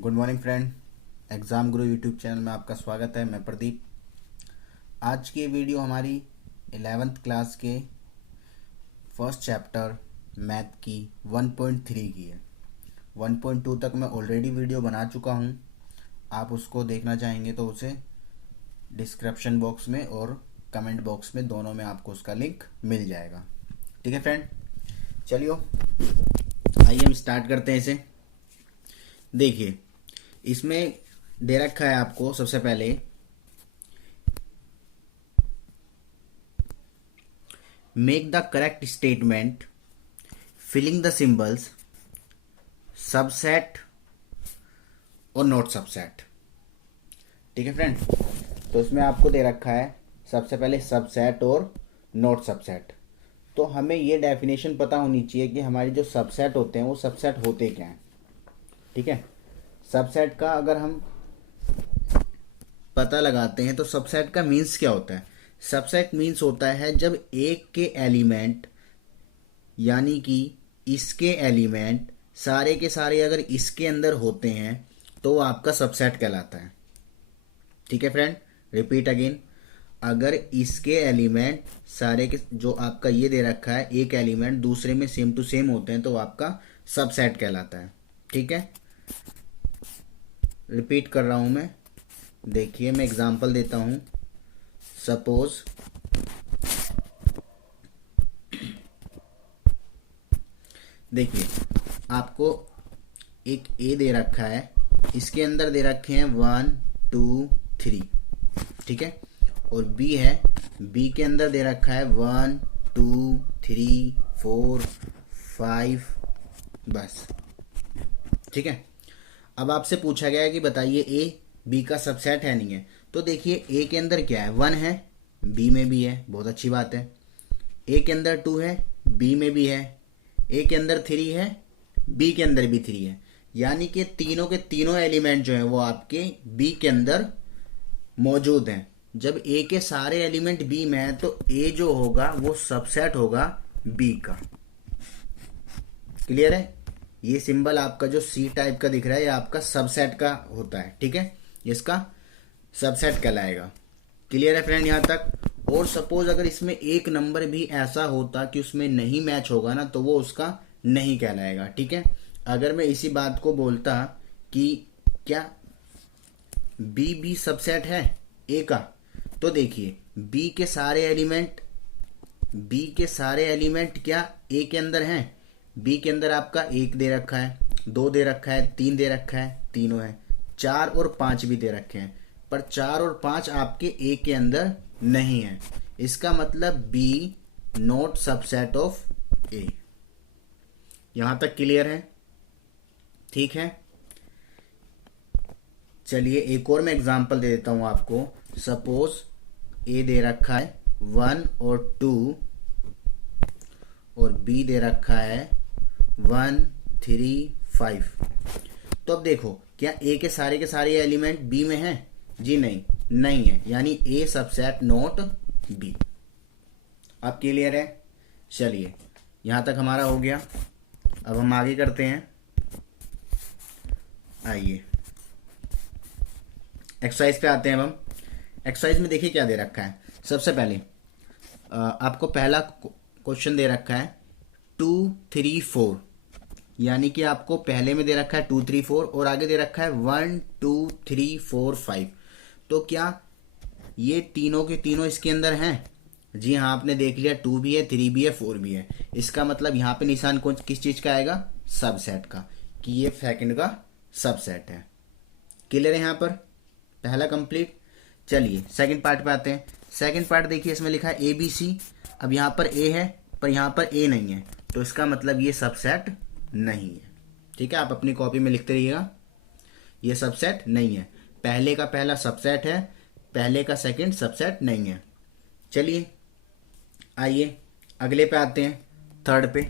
Good morning friend. Exam गुरु YouTube channel में आपका स्वागत है। मैं प्रदीप। आज की वीडियो हमारी 11th क्लास के फर्स्ट चैप्टर मैथ की 1.3 की है। 1.2 तक मैं ऑलरेडी वीडियो बना चुका हूँ। आप उसको देखना चाहेंगे तो उसे डिस्क्रिप्शन बॉक्स में और कमेंट बॉक्स में दोनों में आपको उसका लिंक मिल जाएगा। ठीक है फ्रेंड, चलिए आइए हम स्टार्ट करते हैं इसे। देखिए, इसमें दे रखा है आपको सबसे पहले make the correct statement filling the symbols subset और नॉट सबसेट। ठीक है फ्रेंड, तो इसमें आपको दे रखा है सबसे पहले सबसेट और नॉट सबसेट। तो हमें ये डेफिनेशन पता होनी चाहिए कि हमारी जो सबसेट होते हैं वो सबसेट होते क्या हैं। ठीक है, सबसेट का अगर हम पता लगाते हैं तो सबसेट का मीन्स क्या होता है। सबसेट मीन्स होता है जब एक के एलिमेंट यानी कि इसके एलिमेंट सारे के सारे अगर इसके अंदर होते हैं तो वो आपका सबसेट कहलाता है। ठीक है फ्रेंड, रिपीट अगेन। अगर इसके एलिमेंट सारे के जो आपका ये दे रखा है एक एलिमेंट दूसरे में सेम टू सेम होते हैं तो वो आपका सबसेट कहलाता है। ठीक है, रिपीट कर रहा हूं मैं। देखिए, मैं एग्जांपल देता हूं। सपोज देखिए, आपको एक ए दे रखा है, इसके अंदर दे रखे हैं 1 2 3। ठीक है, और बी है, बी के अंदर दे रखा है 1 2 3 4 5 बस। ठीक है, अब आपसे पूछा गया है कि बताइए ए बी का सबसेट है नहीं है। तो देखिए, ए के अंदर क्या है, 1 है, बी में भी है, बहुत अच्छी बात है। ए के अंदर 2 है, बी में भी है। ए के अंदर 3 है, बी के अंदर भी 3 है। यानी कि तीनों के तीनों एलिमेंट जो है वो आपके बी के अंदर मौजूद हैं। जब ए के सारे एलिमेंट बी में है तो ए जो होगा वो सबसेट होगा बी का। क्लियर है? ये सिंबल आपका जो सी टाइप का दिख रहा है ये आपका सबसेट का होता है। ठीक है, इसका सबसेट कहलाएगा। क्लियर है फ्रेंड यहाँ तक? और सपोज अगर इसमें एक नंबर भी ऐसा होता कि उसमें नहीं मैच होगा ना तो वो उसका नहीं कहलाएगा। ठीक है, अगर मैं इसी बात को बोलता कि क्या बी भी सबसेट है ए का, तो देखिए बी के सारे एलिमेंट क्या ए के अंदर हैं। बी के अंदर आपका 1 दे रखा है, 2 दे रखा है, 3 दे रखा है, तीनों है। 4 और 5 भी दे रखे हैं, पर 4 और 5 आपके ए के अंदर नहीं है। इसका मतलब बी नॉट सबसेट ऑफ ए। यहां तक क्लियर है? ठीक है, चलिए एक और मैं एग्जांपल दे देता हूं आपको। सपोज ए दे रखा है 1 और 2 और बी दे रखा है 1 3 5। तो अब देखो, क्या ए के सारे एलिमेंट बी में हैं? जी नहीं, नहीं है। यानी ए सबसेट नॉट बी। अब क्लियर है? चलिए, यहां तक हमारा हो गया। अब हम आगे करते हैं। आइए एक्सरसाइज पे आते हैं। अब हम एक्सरसाइज में देखिए क्या दे रखा है। सबसे पहले आपको पहला क्वेश्चन दे रखा है 2 3 4। यानी कि आपको पहले में दे रखा है 2 3 4 और आगे दे रखा है 1 2 3 4 5। तो क्या ये तीनों के तीनों इसके अंदर हैं? जी हाँ, आपने देख लिया, 2 भी है, 3 भी है, 4 भी है। इसका मतलब यहाँ पे निशान कौन किस चीज का आएगा? सबसेट का, कि ये सेकंड का सबसेट है। क्लियर है यहाँ पर? पहला कंप्लीट। चलिए सेकंड पार्ट पे आते हैं। सेकंड पार्ट देखिए, इसमें लिखा है ए बी सी। अब यहाँ पर ए है पर यहाँ पर ए नहीं है, तो इसका मतलब ये सबसेट नहीं है। ठीक है, आप अपनी कॉपी में लिखते रहिएगा, ये सबसेट नहीं है। पहले का पहला सबसेट है, पहले का सेकंड सबसेट नहीं है। चलिए आइए अगले पे आते हैं, थर्ड पे।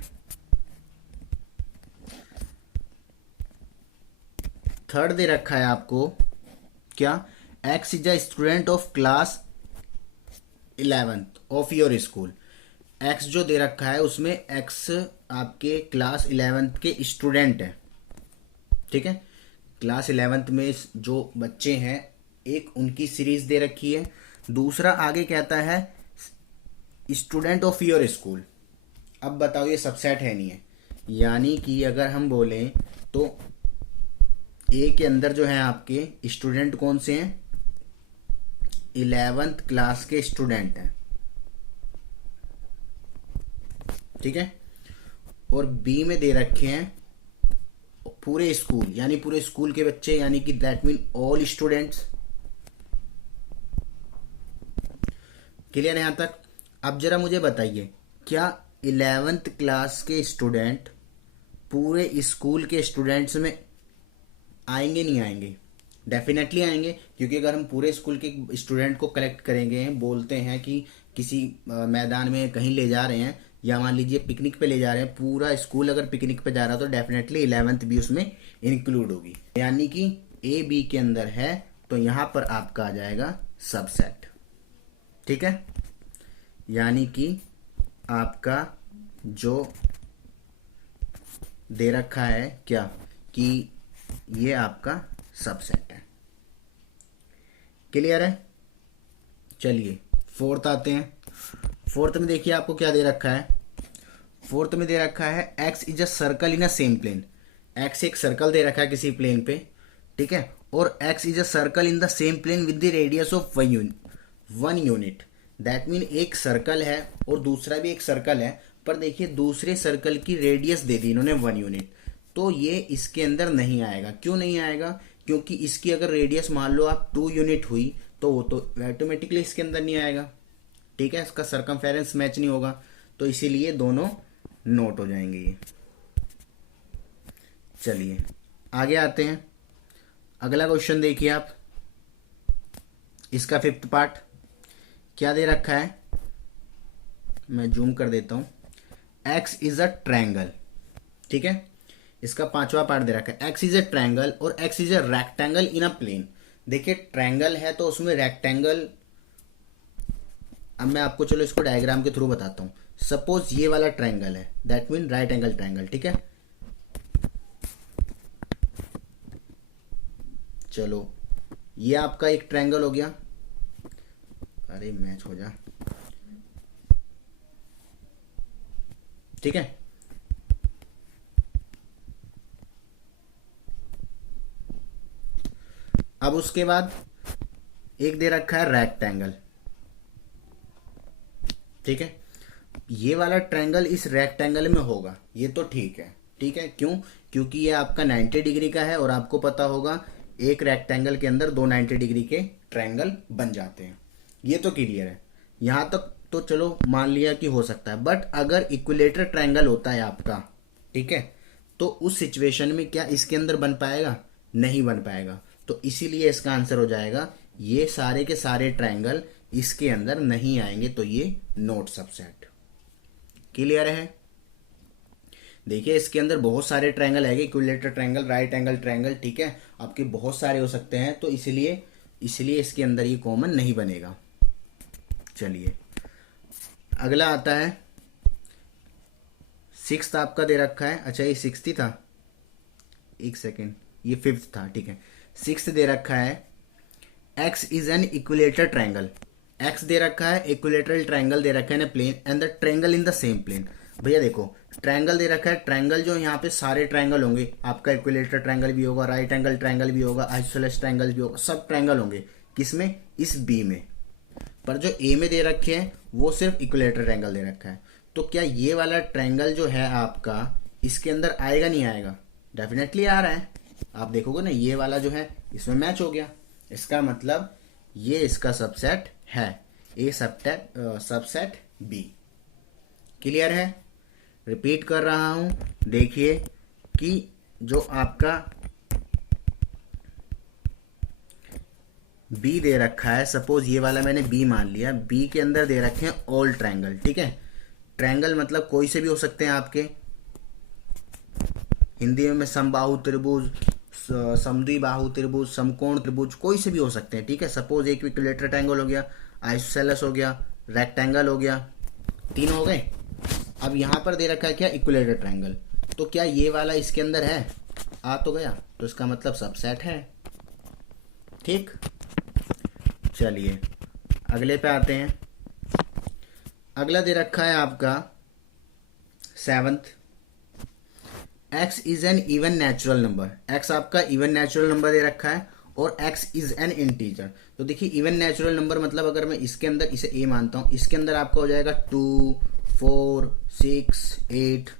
थर्ड दे रखा है आपको क्या? X is a student of class 11th of your school. X जो दे रखा है उसमें एक्स आपके क्लास 11th के स्टूडेंट है। ठीक है, क्लास 11th में जो बच्चे हैं, एक उनकी सीरीज दे रखी है। दूसरा आगे कहता है स्टूडेंट ऑफ योर स्कूल। अब बताओ ये सबसेट है नहीं है, यानी कि अगर हम बोलें तो ए के अंदर जो है आपके स्टूडेंट कौन से हैं, 11th क्लास के स्टूडेंट हैं, ठीक है। और बी में दे रखे हैं पूरे स्कूल, यानी पूरे स्कूल के बच्चे, यानी कि that mean all students. Clear है यहां तक? अब जरा मुझे बताइए, क्या 11th क्लास के स्टूडेंट पूरे स्कूल के स्टूडेंट्स में आएंगे? नहीं आएंगे? डेफिनेटली आएंगे, क्योंकि अगर हम पूरे स्कूल के स्टूडेंट को कलेक्ट करेंगे, बोलते हैं कि किसी मैदान में कहीं ले जा रहे हैं, या मान लीजिए पिकनिक पे ले जा रहे हैं, पूरा स्कूल अगर पिकनिक पे जा रहा है तो डेफिनेटली 11th भी उसमें इंक्लूड होगी। यानी कि ए बी के अंदर है तो यहां पर आपका आ जाएगा सबसेट, ठीक है। यानी कि आपका जो दे रखा है क्या, कि ये आपका सबसेट है। क्लियर है? चलिए फोर्थ आते हैं। फोर्थ में देखिए आपको क्या दे रखा है। फोर्थ में दे रखा है X is a circle in a same plane. X एक सर्कल दे रखा है किसी प्लेन पे, ठीक है, और X is a circle in the same plane with the radius of 1 unit. That mean एक सर्कल है और दूसरा भी एक सर्कल है, पर देखिए दूसरे सर्कल की रेडियस दे दी इन्होंने 1 यूनिट, तो ये इसके अंदर नहीं आएगा। क्यों नहीं आएगा? क्योंकि इसकी अगर रेडियस मान लो आप 2 यूनिट हुई तो वो तो ऑटोमेटिकली इसके अंदर नहीं आएगा, ठीक है, इसका सरकमफेरेंस मैच नहीं होगा, तो इसीलिए दोनों नोट हो जाएंगे ये। चलिए आगे आते हैं। अगला क्वेश्चन देखिए आप, इसका 5th पार्ट क्या दे रखा है, मैं जूम कर देता हूं। एक्स इज अ ट्रायंगल, ठीक है, इसका 5वां पार्ट दे रखा है। एक्स इज अ ट्रायंगल और X is a rectangle in a plane. देखिए ट्रायंगल है तो उसमें रेक्टेंगल, अब मैं आपको चलो इसको डायग्राम के थ्रू बताता हूं। सपोज ये वाला ट्रायंगल है, that mean right angle triangle, ठीक है। चलो ये आपका एक ट्रायंगल हो गया, अरे मैच हो जा, ठीक है। अब उसके बाद एक दे रखा है रेक्टेंगल, ठीक है। ये वाला ट्रायंगल इस रेक्टेंगल में होगा, ये तो ठीक है, ठीक है। क्यों? क्योंकि ये आपका 90 डिग्री का है और आपको पता होगा एक रेक्टेंगल के अंदर 2 90 डिग्री के ट्रायंगल बन जाते हैं, ये तो क्लियर है। यहां तक तो चलो मान लिया कि हो सकता है, बट अगर इक्विलेटर ट्रायंगल होता है आपका, ठीक है, तो उस सिचुएशन में क्या इसके अंदर बन पाएगा? नहीं बन पाएगा। तो इसीलिए इसका आंसर हो जाएगा ये सारे के सारे ट्रायंगल इसके अंदर नहीं आएंगे, तो ये नोट सबसेट। क्लियर है? देखिए इसके अंदर बहुत सारे ट्रायंगल है, equilateral triangle, right angle triangle, ठीक है, आपके बहुत सारे हो सकते हैं, तो इसलिए इसके अंदर ये कॉमन नहीं बनेगा। चलिए अगला आता है 6th आपका दे रखा है, अच्छा ये 6th ही था, एक सेकेंड, ये 5th था, ठीक है। 6th दे रखा है X is an equilateral triangle. X दे रखा है, इक्विलेटरल ट्रायंगल दे रखा है plane and the triangle in the same plane. भैया देखो ट्रायंगल दे रखा है, ट्रायंगल जो यहाँ पे सारे ट्रायंगल होंगे, आपका इक्विलेटर ट्रायंगल भी होगा, राइट एंगल ट्रायंगल भी होगा, आइसोसेलेस ट्रायंगल भी होगा, सब ट्रायंगल होंगे। किसमें? इस बी में। पर जो ए में दे रखे हैं वो सिर्फ इक्विलेटर ट्रायंगल दे रखा है। तो क्या ये वाला ट्रायंगल जो है आपका इसके अंदर आएगा? नहीं आएगा? डेफिनेटली आ रहा है, आप देखोगे ना, ये वाला जो है इसमें मैच हो गया, इसका मतलब ये इसका सबसेट है, ए सबसेट बी। क्लियर है? रिपीट कर रहा हूं, देखिए कि जो आपका बी दे रखा है, सपोज ये वाला मैंने बी मान लिया, बी के अंदर दे रखे हैं ऑल ट्रायंगल, ठीक है। ट्रायंगल मतलब कोई से भी हो सकते हैं आपके, हिंदी में समबाहु त्रिभुज, समद्विबाहु त्रिभुज, समकोण त्रिभुज, कोई से भी हो सकते हैं, ठीक है। सपोज एक इक्विलेटरल ट्रायंगल हो गया, आइसोसेलेस हो गया, रेक्टेंगल हो गया, 3 हो गए। अब यहां पर दे रखा है क्या? Equilateral triangle. तो क्या ये वाला इसके अंदर है? आ तो गया, तो इसका मतलब सबसेट है। ठीक, चलिए अगले पे आते हैं। अगला दे रखा है आपका 7th, x is an even natural number. x आपका इवन नेचुरल नंबर दे रखा है और x इज एन इंटीजर। तो देखिए इवन नेचुरल नंबर मतलब अगर मैं इसके अंदर इसे a मानता हूं, इसके अंदर आपका हो जाएगा 2, 4, 6, 8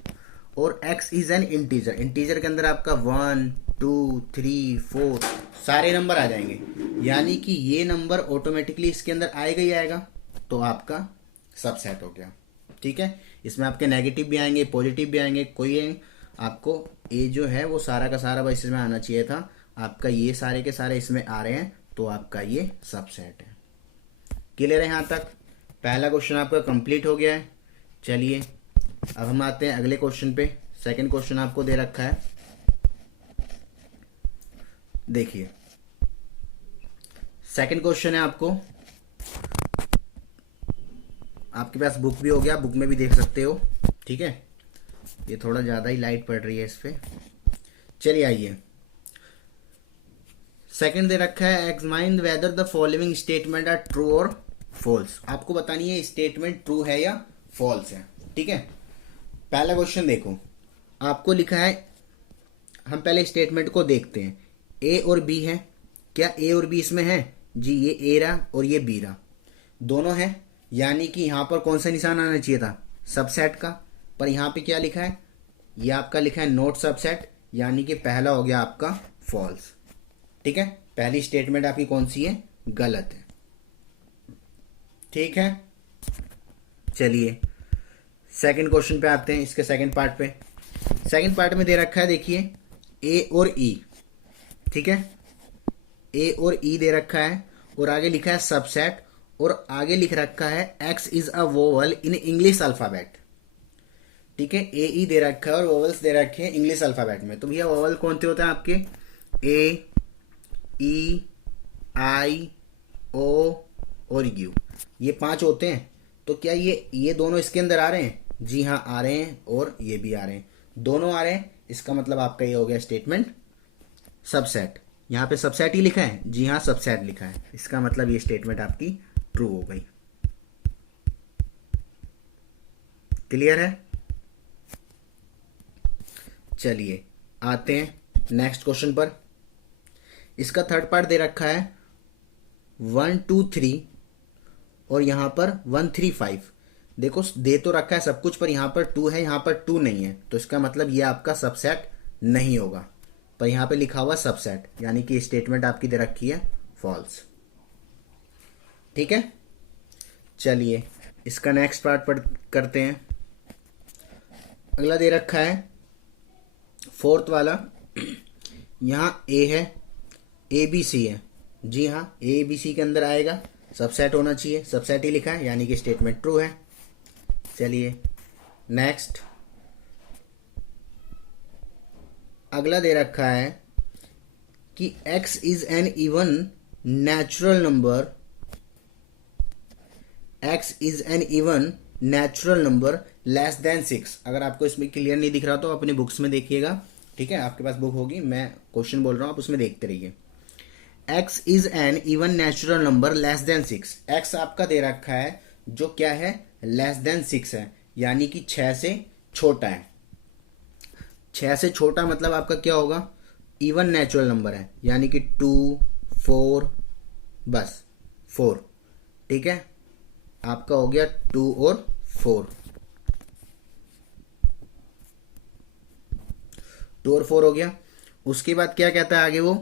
और x is an integer. Integer के अंदर आपका 1, 2, 3, 4 सारे नंबर आ जाएंगे, यानी कि ये नंबर ऑटोमेटिकली इसके अंदर आएगा ही आएगा, तो आपका सबसेट हो गया। ठीक है, इसमें आपके नेगेटिव भी आएंगे, पॉजिटिव भी आएंगे, कोई आपको ए जो है वो सारा का सारा बस इसमें आना चाहिए था, आपका ये सारे के सारे इसमें आ रहे हैं, तो आपका ये सबसेट है। क्लियर है यहाँ तक? पहला क्वेश्चन आपका कंप्लीट हो गया है। चलिए अब हम आते हैं अगले क्वेश्चन पे। सेकंड क्वेश्चन आपको दे रखा है, देखिए सेकंड क्वेश्चन है आपको, आपके पास बुक भी हो गया, बुक में भी देख सकते हो। ठीक है, ये थोड़ा ज्यादा ही लाइट पड़ रही है इस पे। चलिए आइए, सेकंड दे रखा है examine whether the following statement are true और फॉल्स। आपको बतानी है स्टेटमेंट ट्रू है या फॉल्स है। ठीक है, पहला क्वेश्चन देखो, आपको लिखा है, हम पहले स्टेटमेंट को देखते हैं। ए और बी है, क्या ए और बी इसमें है? जी, ये ए रहा और ये बी रहा, दोनों है, यानी कि यहां पर कौन सा निशान आना चाहिए था? सबसेट का। पर यहां पे क्या लिखा है? ये आपका लिखा है नॉट सबसेट, यानी कि पहला हो गया आपका फॉल्स। ठीक है, पहली स्टेटमेंट आपकी कौन सी है? गलत है। ठीक है, चलिए सेकंड क्वेश्चन पे आते हैं, इसके सेकंड पार्ट पे। सेकंड पार्ट में दे रखा है, देखिए ए और ई। ठीक है, ए और ई दे रखा है और आगे लिखा है सबसेट और आगे लिख रखा है X is a vowel in English alphabet. ठीक है, ए ई दे रखा है और वोवल्स दे रखे हैं इंग्लिश अल्फाबेट में। तो भैया वोवल कौन से होते हैं आपके? ए, ई, आई, ओ और यू, ये 5 होते हैं। तो क्या ये दोनों इसके अंदर आ रहे हैं? जी हाँ आ रहे हैं, और ये भी आ रहे हैं, दोनों आ रहे हैं। इसका मतलब आपका ये हो गया स्टेटमेंट सबसेट। यहाँ पे सबसेट ही लिखा है, जी हाँ सबसेट लिखा है, इसका मतलब ये स्टेटमेंट आपकी ट्रू हो गई। क्लियर है? चलिए आते हैं नेक्स्ट क्वेश्चन पर। इसका थर्ड पार्ट दे रखा है 1, 2, 3 और यहां पर 1, 3, 5। देखो दे तो रखा है सब कुछ, पर यहां पर 2 है, यहां पर 2 नहीं है, तो इसका मतलब ये आपका सबसेट नहीं होगा। पर यहां पे लिखा हुआ सबसेट, यानी कि स्टेटमेंट आपकी दे रखी है फॉल्स। ठीक है, चलिए इसका नेक्स्ट पार्ट पढ़ करते हैं। अगला दे रखा है फोर्थ वाला, यहां ए है, ए बी सी है, जी हाँ ए बी सी के अंदर आएगा, सबसेट होना चाहिए, सबसेट ही लिखा है, यानी कि स्टेटमेंट ट्रू है। चलिए नेक्स्ट, अगला दे रखा है कि x is an even natural number, x is an even natural number less than 6। अगर आपको इसमें क्लियर नहीं दिख रहा तो अपनी बुक्स में देखिएगा। ठीक है, आपके पास बुक होगी, मैं क्वेश्चन बोल रहा हूं, आप उसमें देखते रहिए। x is an even natural number less than 6। x आपका दे रखा है जो क्या है? लेस देन 6 है, यानी कि 6 से छोटा है। 6 से छोटा मतलब आपका क्या होगा? इवन नेचुरल नंबर है, यानी कि 2, 4, बस 4। ठीक है, आपका हो गया 2 और 4, 2 और 4 हो गया। उसके बाद क्या कहता है आगे वो?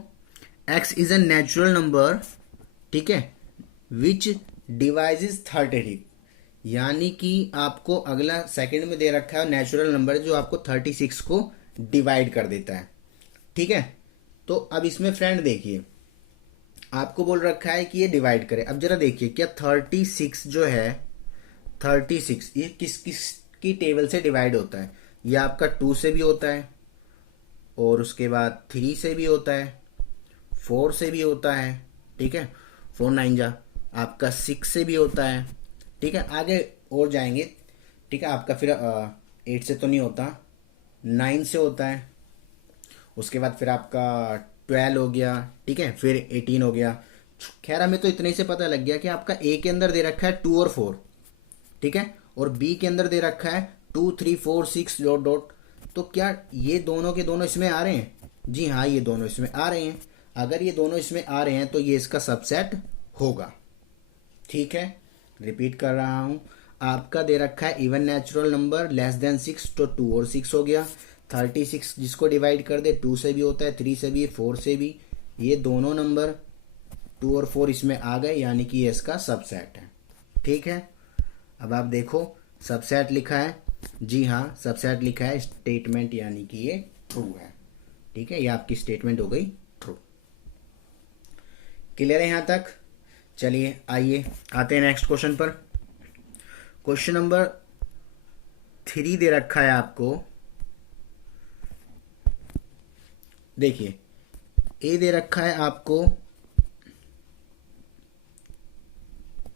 x is a natural number, ठीक है, विच डिवाइजेस 33, यानी कि आपको अगला सेकंड में दे रखा है नेचुरल नंबर जो आपको 36 को डिवाइड कर देता है। ठीक है, तो अब इसमें फ्रेंड देखिए, आपको बोल रखा है कि ये डिवाइड करे। अब जरा देखिए, क्या 36 जो है, 36 ये किस किस की टेबल से डिवाइड होता है? ये आपका 2 से भी होता है, और उसके बाद 3 से भी होता है, 4 से भी होता है। ठीक है, 4 9 जा आपका 6 से भी होता है। ठीक है, आगे और जाएंगे। ठीक है, आपका फिर 8 से तो नहीं होता, 9 से होता है, उसके बाद फिर आपका 12 हो गया, ठीक है, फिर 18 हो गया। खैर हमें तो इतने से पता लग गया कि आपका ए के अंदर दे रखा है 2 और 4, ठीक है, और बी के अंदर दे रखा है 2 3 4 6 डॉट डॉट। तो क्या ये दोनों के दोनों इसमें आ रहे हैं? जी हाँ, ये दोनों इसमें आ रहे हैं। अगर ये दोनों इसमें आ रहे हैं तो ये इसका सबसेट होगा, ठीक है। रिपीट कर रहा हूं, आपका दे रखा है even natural number less than 6, तो 2 और 6 हो गया। 36 जिसको डिवाइड कर दे 2 से भी होता है, 3 से भी, 4 से भी। ये दोनों नंबर 2 और 4 इसमें आ गए, यानी कि ये इसका सबसेट है, ठीक है। अब आप देखो सबसेट लिखा है, जी हाँ सबसेट लिखा है, स्टेटमेंट यानी कि ये ट्रू है, ठीक है। ये आपकी स्टेटमेंट हो गई ट्रू। क्लियर है यहाँ तक? चलिए आइए आते हैं नेक्स्ट क्वेश्चन पर। क्वेश्चन नंबर 3 दे रखा है आपको, देखिए ए दे रखा है आपको,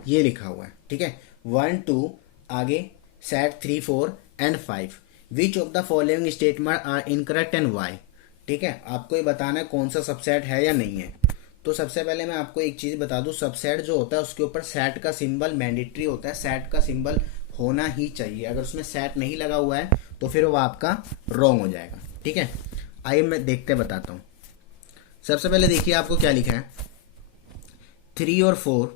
ये लिखा हुआ है, ठीक है, 1 2 आगे set 3 4 and 5, which of the following statement are incorrect and why, ठीक है। आपको ये बताना है कौन सा सबसेट है या नहीं है। तो सबसे पहले मैं आपको एक चीज बता दूं, सबसेट जो होता है उसके ऊपर सेट का सिंबल मैंडेटरी होता है, सेट का सिंबल होना ही चाहिए। अगर उसमें सेट नहीं लगा हुआ है तो फिर वो आपका रॉन्ग हो जाएगा, ठीक है। आइए मैं देखते बताता हूं। सबसे पहले देखिए आपको क्या लिखा है, 3 और 4,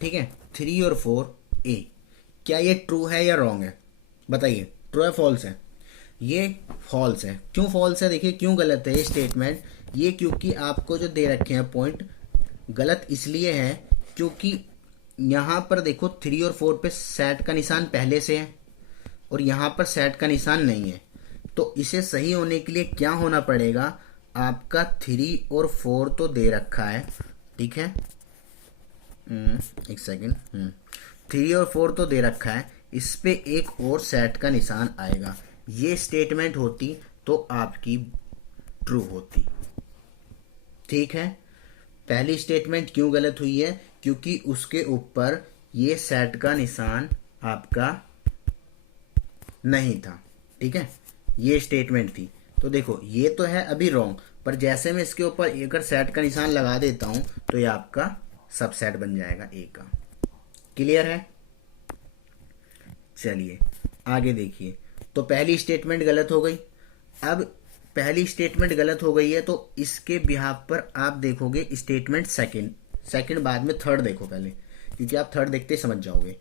ठीक है, 3 और 4 ए, क्या ये ट्रू है या रॉन्ग है? बताइए, ट्रू है फॉल्स है? ये फॉल्स है। क्यों फॉल्स है? देखिए क्यों गलत है ये स्टेटमेंट, ये क्योंकि आपको जो दे रखे हैं पॉइंट गलत इसलिए है क्योंकि यहां पर देखो 3 और 4 पे सेट का निशान पहले से है और यहां पर सेट का निशान नहीं है। तो इसे सही होने के लिए क्या होना पड़ेगा, आपका 3 और 4 तो दे रखा है, ठीक है, एक सेकेंड, 3 और 4 तो दे रखा है, इस पे एक और सेट का निशान आएगा। ये स्टेटमेंट होती तो आपकी ट्रू होती, ठीक है। पहली स्टेटमेंट क्यों गलत हुई है, क्योंकि उसके ऊपर ये सेट का निशान आपका नहीं था, ठीक है, ये स्टेटमेंट थी। तो देखो ये तो है अभी रॉन्ग, पर जैसे मैं इसके ऊपर अगर सेट का निशान लगा देता हूं तो ये आपका सबसेट बन जाएगा ए का। क्लियर है? चलिए आगे देखिए। तो पहली स्टेटमेंट गलत हो गई। अब पहली स्टेटमेंट गलत हो गई है तो इसके बिहाफ पर आप देखोगे स्टेटमेंट सेकंड बाद में थर्ड देखो पहले, क्योंकि आप थर्ड देखते ही समझ जाओगे।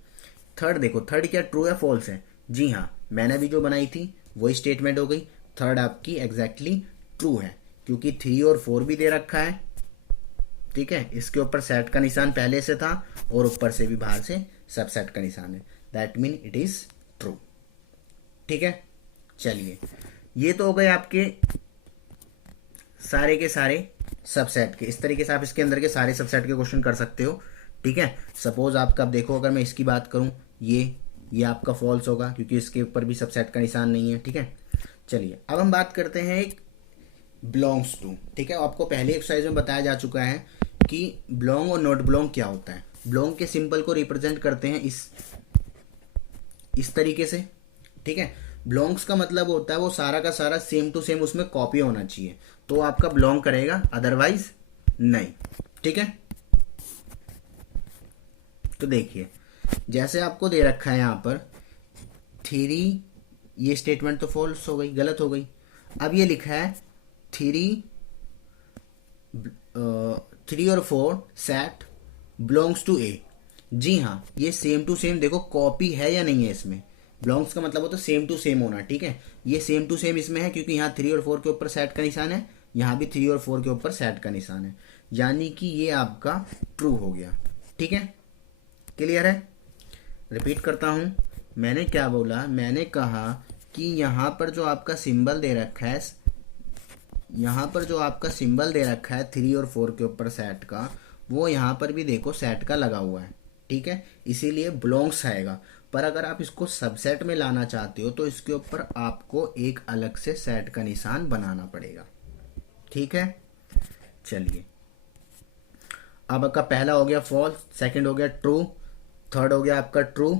थर्ड देखो, थर्ड क्या ट्रू है फॉल्स है? जी हाँ, मैंने भी जो बनाई थी वही स्टेटमेंट हो गई। थर्ड आपकी एग्जैक्टली ट्रू है क्योंकि 3 और 4 भी दे रखा है, ठीक है, इसके ऊपर सेट का निशान पहले से था और ऊपर से भी बाहर से सबसेट का निशान है, that mean it is true, ठीक है। चलिए ये तो हो गए आपके सारे के सारे सबसेट के। इस तरीके से आप इसके अंदर के सारे सबसेट के क्वेश्चन कर सकते हो, ठीक है। सपोज आपका, अब देखो अगर मैं इसकी बात करूं, ये आपका फॉल्स होगा क्योंकि इसके ऊपर भी सबसेट का निशान नहीं है, ठीक है। चलिए अब हम बात करते हैं एक बिलोंग्स टू, ठीक है। आपको पहले एक्सरसाइज में बताया जा चुका है कि बिलोंग और नॉट बिलोंग क्या होता है। बिलोंग के सिंबल को रिप्रेजेंट करते हैं इस तरीके से, ठीक है। बिलोंग्स का मतलब होता है वो सारा का सारा सेम टू सेम उसमें कॉपी होना चाहिए, तो आपका बिलोंग करेगा, अदरवाइज नहीं, ठीक है। तो देखिए जैसे आपको दे रखा है यहां पर 3, ये स्टेटमेंट तो फॉल्स हो गई, गलत हो गई। अब ये लिखा है 3 और 4 सेट बिलोंग्स टू ए। जी हाँ, ये सेम टू सेम देखो कॉपी है या नहीं है इसमें। बिलोंग्स का मतलब होता है सेम टू सेम होना, ठीक है। ये सेम टू सेम इसमें है क्योंकि यहाँ 3 और 4 के ऊपर सेट का निशान है, यहाँ भी 3 और 4 के ऊपर सेट का निशान है, यानी कि ये आपका ट्रू हो गया, ठीक है। क्लियर है? रिपीट करता हूं, मैंने क्या बोला, मैंने कहा कि यहाँ पर जो आपका सिंबल दे रखा है, यहाँ पर जो आपका सिंबल दे रखा है 3 और 4 के ऊपर सेट का, वो यहाँ पर भी देखो सेट का लगा हुआ है, ठीक है, इसीलिए बिलोंग्स आएगा। पर अगर आप इसको सबसेट में लाना चाहते हो तो इसके ऊपर आपको एक अलग से सेट का निशान बनाना पड़ेगा, ठीक है। चलिए अब आपका पहला हो गया फॉल्स, सेकंड हो गया ट्रू, थर्ड हो गया आपका ट्रू,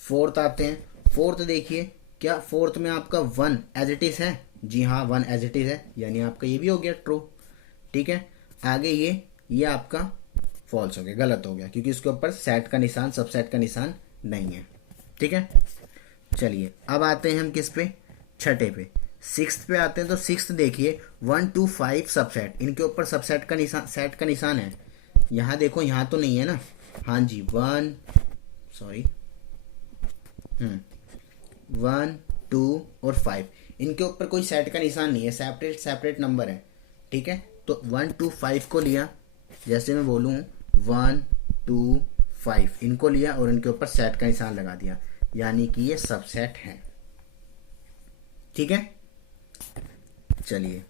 फोर्थ आते हैं। फोर्थ देखिए, क्या फोर्थ में आपका 1 एज इट इज है? जी हाँ, 1 एज इट इज है, यानी आपका ये भी हो गया ट्रू। ठीक है, आगे ये आपका फॉल्स हो गया, गलत हो गया, क्योंकि इसके ऊपर सेट का निशान, सबसेट का निशान नहीं है। ठीक है, चलिए अब आते हैं हम किस पे, छठे पे, सिक्स्थ पे आते हैं। तो सिक्स्थ देखिए 1 2 5 सबसेट, इनके ऊपर सबसेट का निशान, सेट का निशान है। यहाँ देखो, यहाँ तो नहीं है ना, हाँ जी, 1 सॉरी 1 2 और 5, इनके ऊपर कोई सेट का निशान नहीं है, सेपरेट सेपरेट नंबर है। ठीक है, तो 1 2 5 को लिया, जैसे मैं बोलूँ 1 2 5, इनको लिया और इनके ऊपर सेट का निशान लगा दिया, यानी कि ये सबसेट है। ठीक है, चलिए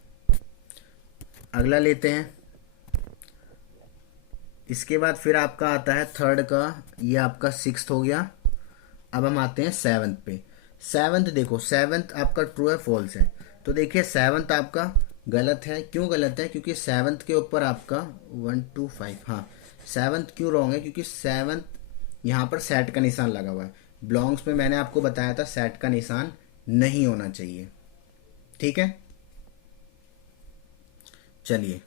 अगला लेते हैं। इसके बाद फिर आपका आता है थर्ड का, ये आपका सिक्स्थ हो गया। अब हम आते हैं सेवन्थ पे। सेवन्थ देखो, सेवन्थ आपका ट्रू है फॉल्स है, तो देखिए सेवन्थ आपका गलत है। क्यों गलत है? क्योंकि सेवन्थ के ऊपर आपका 1 2 5, हाँ सेवन्थ क्यों रॉन्ग है? क्योंकि सेवन्थ यहाँ पर सेट का निशान लगा हुआ है। बिलोंग्स में मैंने आपको बताया था सेट का निशान नहीं होना चाहिए। ठीक है, चलिए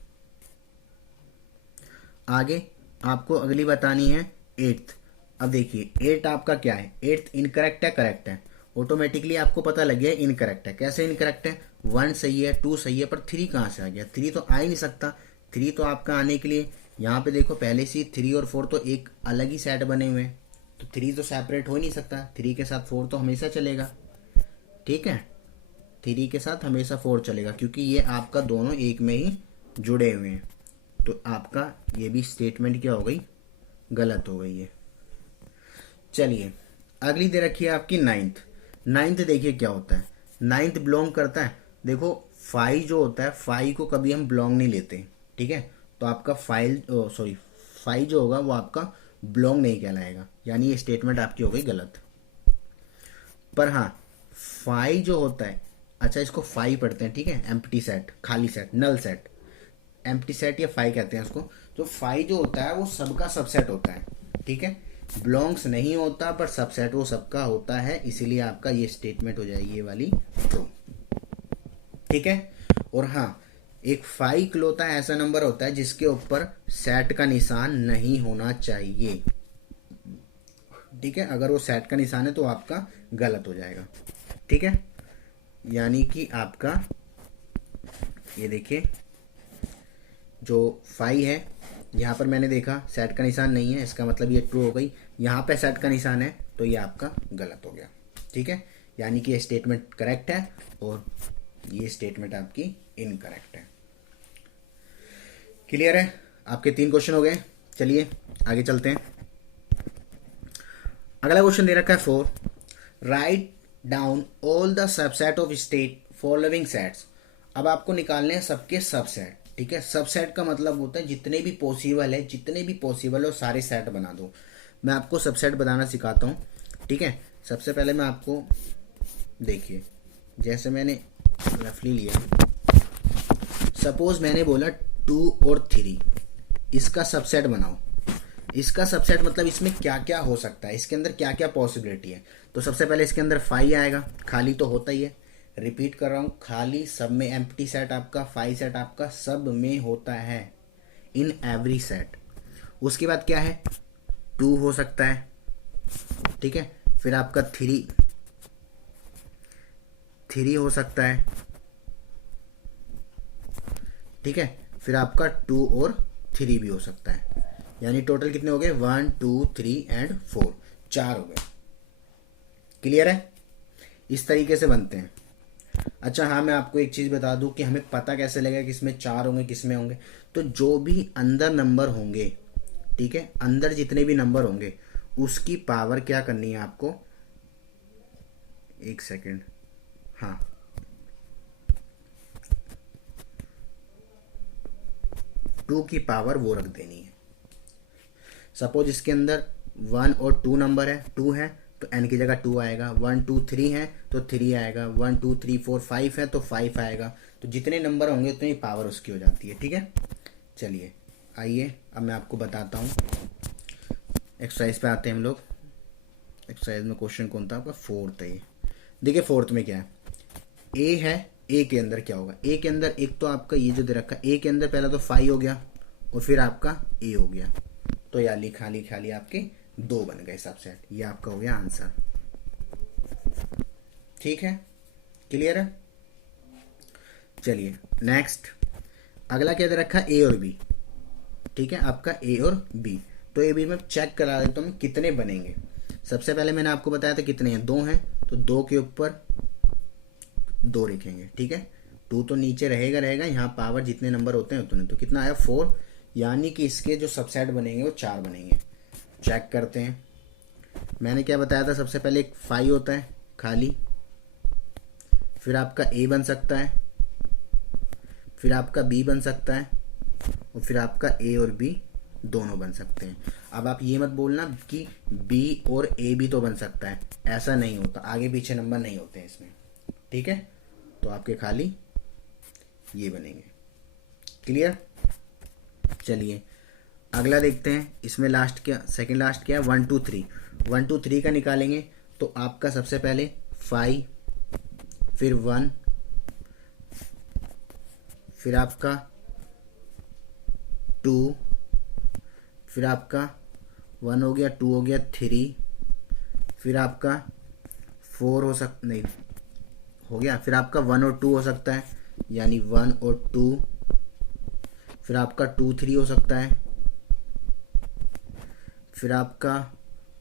आगे आपको अगली बतानी है एट्थ। अब देखिए एट आपका क्या है, एट्थ इनकरेक्ट है करेक्ट है? ऑटोमेटिकली आपको पता लग गया इनकरेक्ट है। कैसे इनकरेक्ट है? 1 सही है, 2 सही है, पर 3 कहाँ से आ गया? 3 तो आ ही नहीं सकता। 3 तो आपका आने के लिए यहाँ पे देखो पहले से 3 और 4 तो एक अलग ही सेट बने हुए हैं, तो 3 तो सेपरेट हो ही नहीं सकता। 3 के साथ 4 तो हमेशा चलेगा। ठीक है, 3 के साथ हमेशा 4 चलेगा, क्योंकि ये आपका दोनों एक में ही जुड़े हुए हैं। तो आपका ये भी स्टेटमेंट क्या हो गई? गलत हो गई है। चलिए अगली दे रखी है आपकी नाइन्थ। नाइन्थ देखिए क्या होता है, नाइन्थ बिलोंग करता है, देखो 5 जो होता है 5 को कभी हम बिलोंग नहीं लेते। ठीक है, तो आपका 5 जो होगा वो आपका बिलोंग नहीं कहलाएगा, यानी ये स्टेटमेंट आपकी हो गई गलत। पर हाँ 5 जो होता है, अच्छा इसको 5 पढ़ते हैं। ठीक है, एम्प्टी सेट, खाली set, null set, empty set या 5 कहते हैं उसको। तो 5 जो होता है वो सबका सबसेट होता है। ठीक है, बिलोंग्स नहीं होता, पर सबसेट वो सबका होता है, इसीलिए आपका ये स्टेटमेंट हो जाएगी ये वाली ट्रू। ठीक है, और हाँ एक 5 इकलौता ऐसा नंबर होता है जिसके ऊपर सेट का निशान नहीं होना चाहिए। ठीक है, अगर वो सेट का निशान है तो आपका गलत हो जाएगा। ठीक है, यानी कि आपका ये देखिए जो 5 है, यहाँ पर मैंने देखा सेट का निशान नहीं है, इसका मतलब ये ट्रू हो गई। यहाँ पे सेट का निशान है तो ये आपका गलत हो गया। ठीक है, यानी कि ये स्टेटमेंट करेक्ट है और ये स्टेटमेंट आपकी इनकरेक्ट है। क्लियर है? आपके 3 क्वेश्चन हो गए। चलिए आगे चलते हैं। अगला क्वेश्चन दे रखा है 4, write down all the subset of state following sets. अब आपको निकालने हैं सबके सबसेट। ठीक है, सबसेट का मतलब होता है जितने भी पॉसिबल है, जितने भी पॉसिबल हो सारे सेट बना दो। मैं आपको सबसेट बनाना सिखाता हूँ। ठीक है, सबसे पहले मैं आपको देखिए, जैसे मैंने रफली लिया, सपोज मैंने बोला 2 और 3, इसका सबसेट बनाओ। इसका सबसेट मतलब इसमें क्या क्या हो सकता है, इसके अंदर क्या क्या पॉसिबिलिटी है। तो सबसे पहले इसके अंदर 5 आएगा, खाली तो होता ही है। रिपीट कर रहा हूँ, खाली सब में, एम्प्टी सेट आपका 5 सेट आपका सब में होता है, इन एवरी सेट। उसके बाद क्या है, 2 हो सकता है। ठीक है, फिर आपका 3 हो सकता है। ठीक है, फिर आपका 2 और 3 भी हो सकता है, यानी टोटल कितने हो गए? 1 2 3 एंड 4, 4 हो गए। क्लियर है? इस तरीके से बनते हैं। अच्छा हाँ, मैं आपको एक चीज बता दूं कि हमें पता कैसे लगेगा किसमें 4 होंगे किसमें होंगे। तो जो भी अंदर नंबर होंगे, ठीक है, अंदर जितने भी नंबर होंगे उसकी पावर क्या करनी है आपको, एक सेकेंड, हाँ 2 की पावर वो रख देनी है। सपोज इसके अंदर 1 और 2 नंबर है, 2 है तो n की जगह 2 आएगा, 1 2 3 है तो 3 आएगा, 1 2 3 4 5 है तो 5 आएगा। तो जितने नंबर होंगे उतनी पावर उसकी हो जाती है। ठीक है, चलिए आइए अब मैं आपको बताता हूँ। एक्सरसाइज पे आते हैं हम लोग। एक्सरसाइज में क्वेश्चन कौन था आपका? 4th है ये। देखिए 4th में क्या है, a है ए के अंदर क्या होगा। ए के अंदर एक तो आपका ये जो दे रखा है, ए के अंदर पहला तो 5 हो गया और फिर आपका ए हो गया, तो यानी खाली खाली आपके 2 बन गए सबसेट। ये आपका हो गया आंसर। ठीक है, क्लियर है। चलिए नेक्स्ट, अगला क्या दे रखा है, ए और बी। ठीक है, आपका ए और बी। तो ए बी में चेक करा देता हूँ कितने बनेंगे। सबसे पहले मैंने आपको बताया था कितने हैं, 2 हैं, तो 2 के ऊपर 2 लिखेंगे। ठीक है, 2 तो नीचे रहेगा रहेगा, यहाँ पावर जितने नंबर होते हैं उतने। तो कितना आया 4, यानी कि इसके जो सबसेट बनेंगे वो 4 बनेंगे। चेक करते हैं। मैंने क्या बताया था, सबसे पहले एक 5 होता है खाली, फिर आपका ए बन सकता है, फिर आपका बी बन सकता है, और फिर आपका ए और बी दोनों बन सकते हैं। अब आप ये मत बोलना कि बी और ए भी तो बन सकता है, ऐसा नहीं होता, आगे पीछे नंबर नहीं होते हैं इसमें। ठीक है, तो आपके खाली ये बनेंगे। क्लियर। चलिए अगला देखते हैं। इसमें लास्ट क्या, सेकंड लास्ट क्या है, 1 2 3। 1 2 3 का निकालेंगे तो आपका सबसे पहले 5, फिर 1, फिर आपका 2, फिर आपका 1 हो गया, 2 हो गया, 3, फिर आपका 4 हो सकता नहीं हो गया, फिर आपका 1 और 2 हो सकता है, यानी 1 और 2, फिर आपका 2 3 हो सकता है, फिर आपका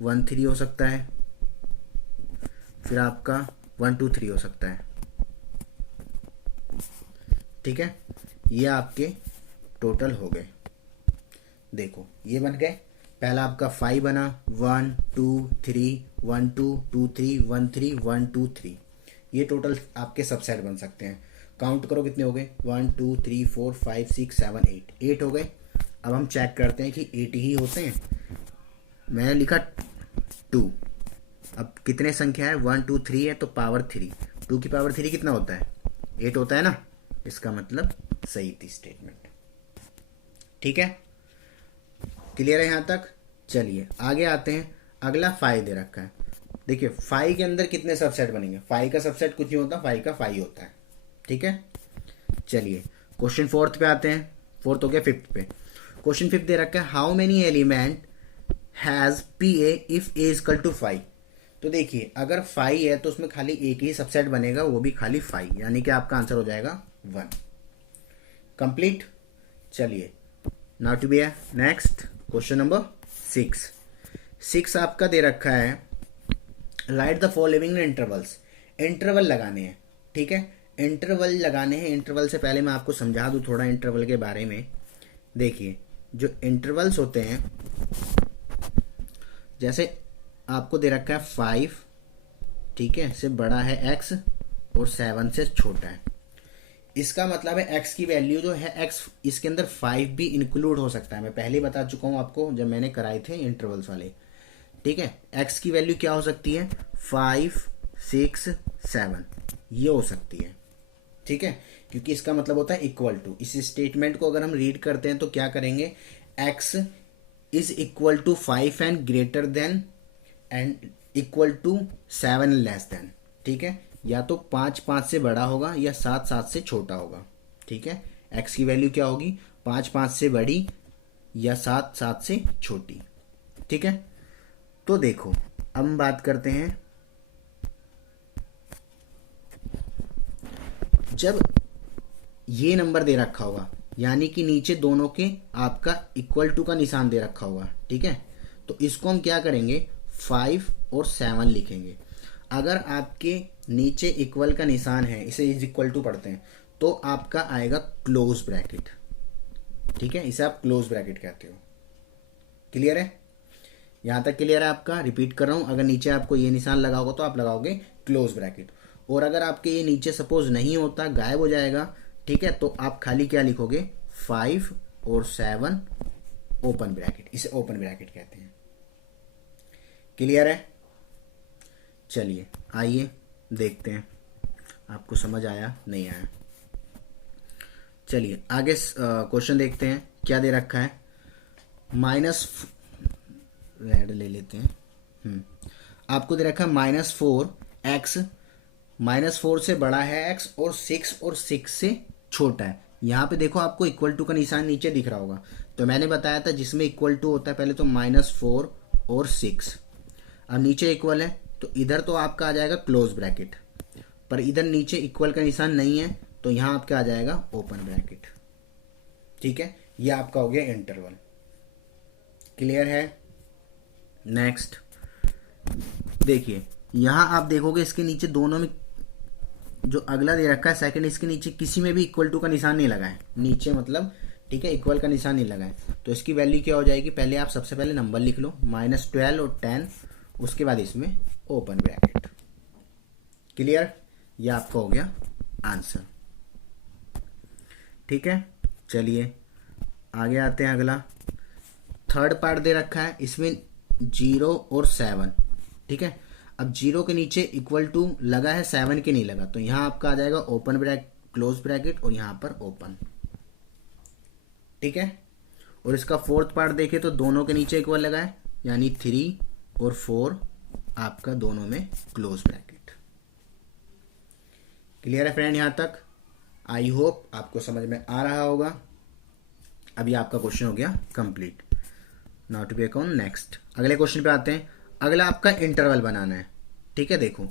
1 3 हो सकता है, फिर आपका 1 2 3 हो सकता है। ठीक है, ये आपके टोटल हो गए। देखो ये बन गए, पहला आपका 5 बना, 1 2 3 1 2 2 3 1 3 1 2 3। ये टोटल आपके सबसेट बन सकते हैं। काउंट करो कितने हो गए, 1 2 3 4 5 6 7 8 हो गए। अब हम चेक करते हैं कि 8 ही होते हैं। मैंने लिखा 2, अब कितने संख्या है, 1 2 3 है, तो पावर 3, 2 की पावर 3 कितना होता है, 8 होता है ना। इसका मतलब सही थी स्टेटमेंट। ठीक है, क्लियर है यहाँ तक। चलिए आगे आते हैं। अगला 5 दे रखा है। देखिए 5 के अंदर कितने सबसेट बनेंगे, 5 का सबसेट कुछ नहीं होता, 5 का 5 होता है। ठीक है, चलिए क्वेश्चन 4th पे आते हैं। 4th हो गया, 5th पे। क्वेश्चन 5th दे रखा है, how many element has P A if A equal to 5। तो देखिए अगर 5 है तो उसमें खाली एक ही सबसेट बनेगा, वो भी खाली 5, यानी कि आपका आंसर हो जाएगा 1। कंप्लीट। चलिए नाउ टू बी है नेक्स्ट क्वेश्चन नंबर 6 आपका दे रखा है, right the following intervals. Interval लगाने हैं। ठीक है, इंटरवल लगाने हैं। इंटरवल से पहले मैं आपको समझा दूं थोड़ा इंटरवल के बारे में। देखिए जो इंटरवल्स होते हैं, जैसे आपको दे रखा है 5, ठीक है, से बड़ा है x और 7 से छोटा है। इसका मतलब है x की वैल्यू जो है, x इसके अंदर 5 भी इंक्लूड हो सकता है। मैं पहले ही बता चुका हूं आपको जब मैंने कराए थे इंटरवल्स वाले। ठीक है, x की वैल्यू क्या हो सकती है, 5 6 7 ये हो सकती है। ठीक है, क्योंकि इसका मतलब होता है इक्वल टू। इस स्टेटमेंट को अगर हम रीड करते हैं तो क्या करेंगे, x is equal to 5 and greater than and equal to 7 less than. ठीक है, या तो 5 5 से बड़ा होगा या 7 7 से छोटा होगा। ठीक है, x की वैल्यू क्या होगी, 5 5 से बड़ी या 7 7 से छोटी। ठीक है, तो देखो अब हम बात करते हैं, जब ये नंबर दे रखा होगा, यानी कि नीचे दोनों के आपका इक्वल टू का निशान दे रखा होगा। ठीक है, तो इसको हम क्या करेंगे, 5 और 7 लिखेंगे। अगर आपके नीचे इक्वल का निशान है, इसे इज इक्वल टू पढ़ते हैं, तो आपका आएगा क्लोज ब्रैकेट। ठीक है, इसे आप क्लोज ब्रैकेट कहते हो। क्लियर है, यहां तक क्लियर है आपका। रिपीट कर रहा हूं, अगर नीचे आपको ये निशान लगा होगा तो आप लगाओगे क्लोज ब्रैकेट, और अगर आपके ये नीचे सपोज नहीं होता, गायब हो जाएगा, ठीक है, तो आप खाली क्या लिखोगे, 5 और 7 ओपन ब्रैकेट, इसे ओपन ब्रैकेट कहते हैं। क्लियर है। चलिए आइए देखते हैं आपको समझ आया नहीं आया। चलिए आगे क्वेश्चन देखते हैं, क्या दे रखा है, माइनस रेड ले लेते हैं। आपको दे रखा है -4x -4 से बड़ा है x और 6 से छोटा है। यहाँ पे देखो आपको इक्वल टू का निशान नीचे दिख रहा होगा, तो मैंने बताया था जिसमें इक्वल टू होता है पहले तो -4 और 6। अब नीचे इक्वल है तो इधर तो आपका आ जाएगा क्लोज ब्रैकेट, पर इधर नीचे इक्वल का निशान नहीं है तो यहाँ आपका आ जाएगा ओपन ब्रैकेट। ठीक है, ये आपका हो गया इंटरवल। क्लियर है? नेक्स्ट देखिए, यहाँ आप देखोगे इसके नीचे दोनों में जो अगला दे रखा है सेकंड, इसके नीचे किसी में भी इक्वल टू का निशान नहीं लगा है नीचे, मतलब ठीक है इक्वल का निशान नहीं लगा है, तो इसकी वैल्यू क्या हो जाएगी, पहले आप सबसे पहले नंबर लिख लो -12 और 10, उसके बाद इसमें ओपन ब्रैकेट। क्लियर? ये आपका हो गया आंसर। ठीक है, चलिए आगे आते हैं। अगला थर्ड पार्ट दे रखा है, इसमें 0 और 7। ठीक है, अब 0 के नीचे इक्वल टू लगा है, 7 के नहीं लगा, तो यहां आपका आ जाएगा ओपन ब्रैकेट क्लोज ब्रैकेट और यहां पर ओपन। ठीक है, और इसका फोर्थ पार्ट देखें तो दोनों के नीचे इक्वल लगा है, यानी 3 और 4 आपका दोनों में क्लोज ब्रैकेट। क्लियर है फ्रेंड? यहां तक आई होप आपको समझ में आ रहा होगा। अभी आपका क्वेश्चन हो गया complete. Now to be account next, अगले क्वेश्चन पे आते हैं। अगला आपका इंटरवल बनाना है। ठीक है, देखो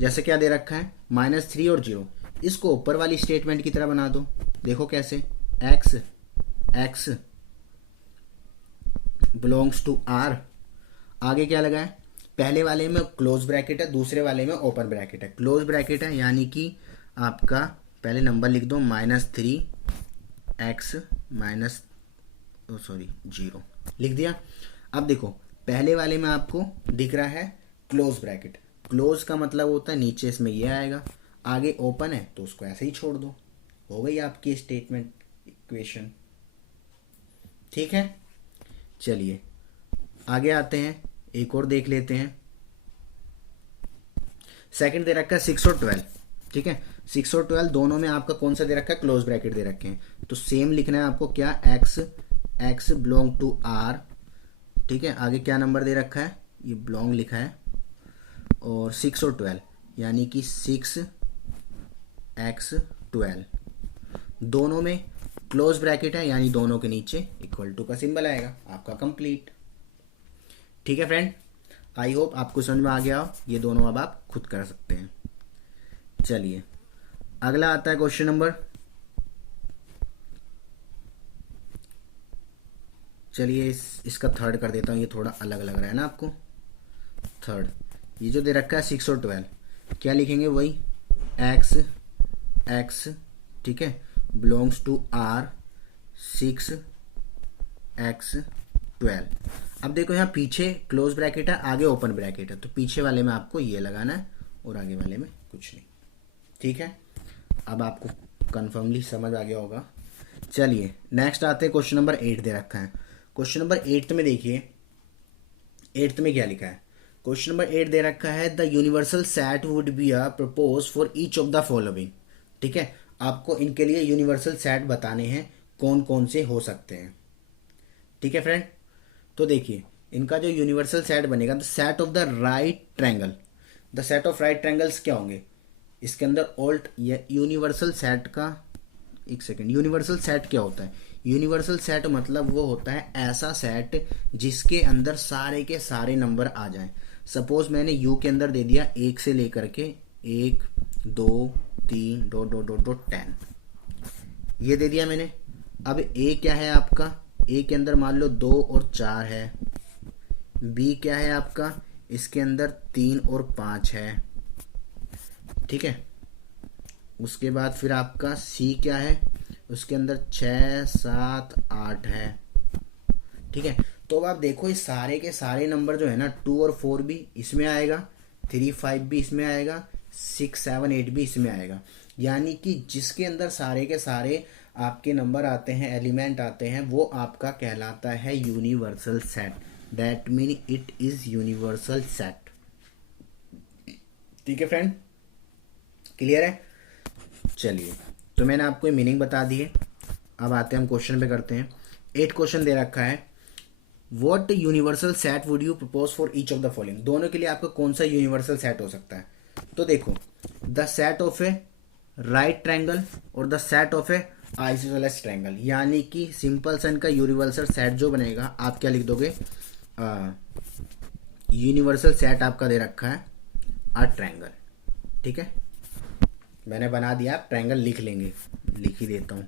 जैसे क्या दे रखा है -3 और 0, इसको ऊपर वाली स्टेटमेंट की तरह बना दो। देखो कैसे, x बिलोंग्स टू r, आगे क्या लगा है, पहले वाले में क्लोज ब्रैकेट है, दूसरे वाले में ओपन ब्रैकेट है। क्लोज ब्रैकेट है यानी कि आपका पहले नंबर लिख दो -3x -0 लिख दिया। अब देखो पहले वाले में आपको दिख रहा है क्लोज ब्रैकेट, क्लोज का मतलब होता है नीचे इसमें ये आएगा, आगे ओपन है तो उसको ऐसे ही छोड़ दो, हो गई आपकी स्टेटमेंट इक्वेशन। ठीक है, चलिए आगे आते हैं, एक और देख लेते हैं। सेकंड दे रखा है 6 और 12। ठीक है, 6 और 12 दोनों में आपका कौन सा दे रखा है, क्लोज ब्रैकेट दे रखे हैं, तो सेम लिखना है आपको क्या, x बिलोंग टू r। ठीक है, आगे क्या नंबर दे रखा है, ये बिलोंग लिखा है, और 6 और 12 यानी कि 6x12 दोनों में क्लोज ब्रैकेट है, यानी दोनों के नीचे इक्वल टू का सिंबल आएगा, आपका कंप्लीट। ठीक है फ्रेंड, आई होप आपको समझ में आ गया हो। ये दोनों अब आप खुद कर सकते हैं। चलिए अगला आता है क्वेश्चन नंबर, चलिए इसका थर्ड कर देता हूँ, ये थोड़ा अलग लग रहा है ना आपको। थर्ड, ये जो दे रखा है 6 और 12, क्या लिखेंगे, वही x ठीक है बिलोंग्स टू r 6x12। अब देखो यहाँ पीछे क्लोज ब्रैकेट है, आगे ओपन ब्रैकेट है, तो पीछे वाले में आपको ये लगाना है और आगे वाले में कुछ नहीं। ठीक है, अब आपको कन्फर्मली समझ आ गया होगा। चलिए नेक्स्ट आते हैं, क्वेश्चन नंबर 8 दे रखा है। क्वेश्चन नंबर 8 में देखिए, 8 में क्या लिखा है, क्वेश्चन नंबर 8 दे रखा है the universal set would be a propose for each of the following. ठीक है, आपको इनके लिए यूनिवर्सल सेट बताने हैं कौन कौन से हो सकते हैं। ठीक है फ्रेंड, तो देखिए इनका जो यूनिवर्सल सेट बनेगा, the set of the right triangle, the set of right triangles क्या होंगे इसके अंदर, ऑल्ट या यूनिवर्सल सेट का, एक सेकेंड, यूनिवर्सल सेट क्या होता है, यूनिवर्सल सेट मतलब वो होता है ऐसा सेट जिसके अंदर सारे के सारे नंबर आ जाएं। सपोज मैंने यू के अंदर दे दिया 1 से लेकर के 1 2 3 डॉट डॉट डॉट डॉट 10, ये दे दिया मैंने। अब ए क्या है आपका, ए के अंदर मान लो 2 और 4 है, बी क्या है आपका, इसके अंदर 3 और 5 है। ठीक है, उसके बाद फिर आपका सी क्या है, उसके अंदर 6 7 8 है। ठीक है, तो अब आप देखो इस सारे के सारे नंबर जो है ना, 2 और 4 भी इसमें आएगा, 3 5 भी इसमें आएगा, 6 7 8 भी इसमें आएगा, यानी कि जिसके अंदर सारे के सारे आपके नंबर आते हैं, एलिमेंट आते हैं, वो आपका कहलाता है universal set. That mean it is universal set. ठीक है फ्रेंड, क्लियर है? चलिए, तो मैंने आपको मीनिंग बता दी है। अब आते हैं हम क्वेश्चन पे करते हैं। 8 क्वेश्चन दे रखा है, what universal set would you propose for each of the following, दोनों के लिए आपका कौन सा यूनिवर्सल सेट हो सकता है। तो देखो the set of a right triangle और the set of a isosceles triangle, यानी कि सिंपल सन का यूनिवर्सल सेट जो बनेगा आप क्या लिख दोगे, यूनिवर्सल सेट आपका दे रखा है आ ट्रायंगल। ठीक है, मैंने बना दिया, आप ट्रायंगल लिख लेंगे, लिख ही देता हूं।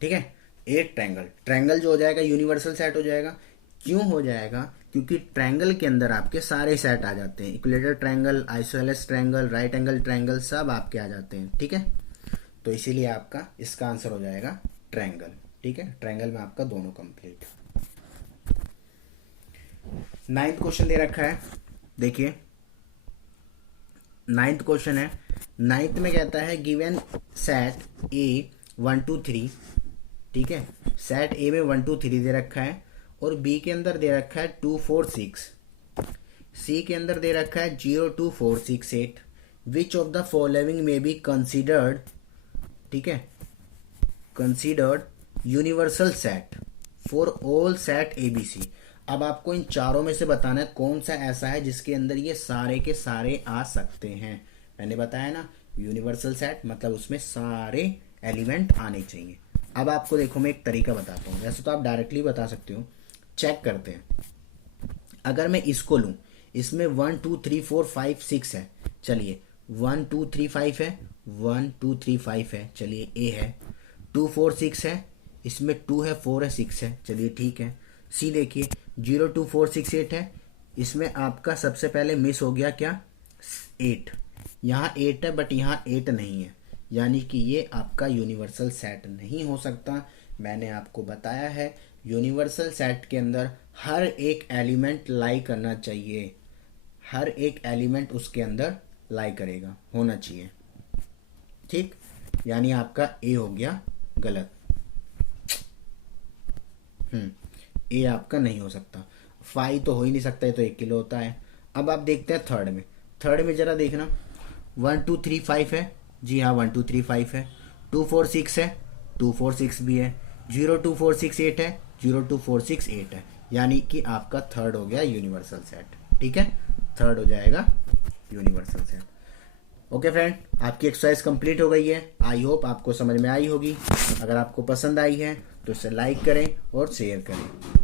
ठीक है, एक ट्रायंगल, ट्रायंगल जो हो जाएगा यूनिवर्सल सेट हो जाएगा। क्यों हो जाएगा, क्योंकि ट्रायंगल के अंदर आपके सारे सेट आ जाते हैं, equilateral triangle, isosceles triangle, right angle triangle, सब आपके आ जाते हैं। ठीक है, तो इसीलिए आपका इसका आंसर हो जाएगा ट्रायंगल। ठीक है, ट्रायंगल में आपका दोनों कंप्लीट। 9th क्वेश्चन दे रखा है, देखिए 9th क्वेश्चन है। 9th में कहता है गिवन सेट ए 1 2 3। ठीक है, सेट ए में 1 2 3 दे रखा है और बी के अंदर दे रखा है 2 4 6, सी के अंदर दे रखा है 0 2 4 6 8। विच ऑफ द फॉलोइंग में बी कंसिडर्ड, ठीक है, considered universal set for all set ABC. अब आपको इन चारों में से बताना है कौन सा ऐसा है जिसके अंदर ये सारे के सारे आ सकते हैं। मैंने बताया ना, यूनिवर्सल सेट मतलब उसमें सारे एलिमेंट आने चाहिए। अब आपको देखो मैं एक तरीका बताता हूँ, वैसे तो आप डायरेक्टली बता सकते हो। चेक करते हैं, अगर मैं इसको लूँ, इसमें 1 2 3 4 5 6 है, चलिए 1 2 3 5 है, 1 2 3 5 है, चलिए ए है। 2 4 6 है, इसमें 2 है 4 है 6 है, चलिए ठीक है। सी देखिए 0 2 4 6 8 है, इसमें आपका सबसे पहले मिस हो गया क्या, 8। यहाँ 8 है बट यहाँ 8 नहीं है, यानी कि ये आपका यूनिवर्सल सेट नहीं हो सकता। मैंने आपको बताया है यूनिवर्सल सेट के अंदर हर एक एलिमेंट लाई करना चाहिए, हर एक एलिमेंट उसके अंदर लाई करेगा, होना चाहिए। ठीक, यानी आपका ए हो गया गलत। ए आपका नहीं हो सकता, 5 तो हो ही नहीं सकता, है तो 1 किलो होता है। अब आप देखते हैं थर्ड में, थर्ड में जरा देखना 1 2 3 5 है, जी हाँ 1 2 3 5 है। 2 4 6 है, 2 4 6 भी है। 0 2 4 6 8 है, 0 2 4 6 8 है, यानी कि आपका थर्ड हो गया यूनिवर्सल सेट। ठीक है, थर्ड हो जाएगा यूनिवर्सल सेट। ओके फ्रेंड, आपकी एक्सरसाइज कंप्लीट हो गई है। आई होप आपको समझ में आई होगी। अगर आपको पसंद आई है तो इसे लाइक करें और शेयर करें।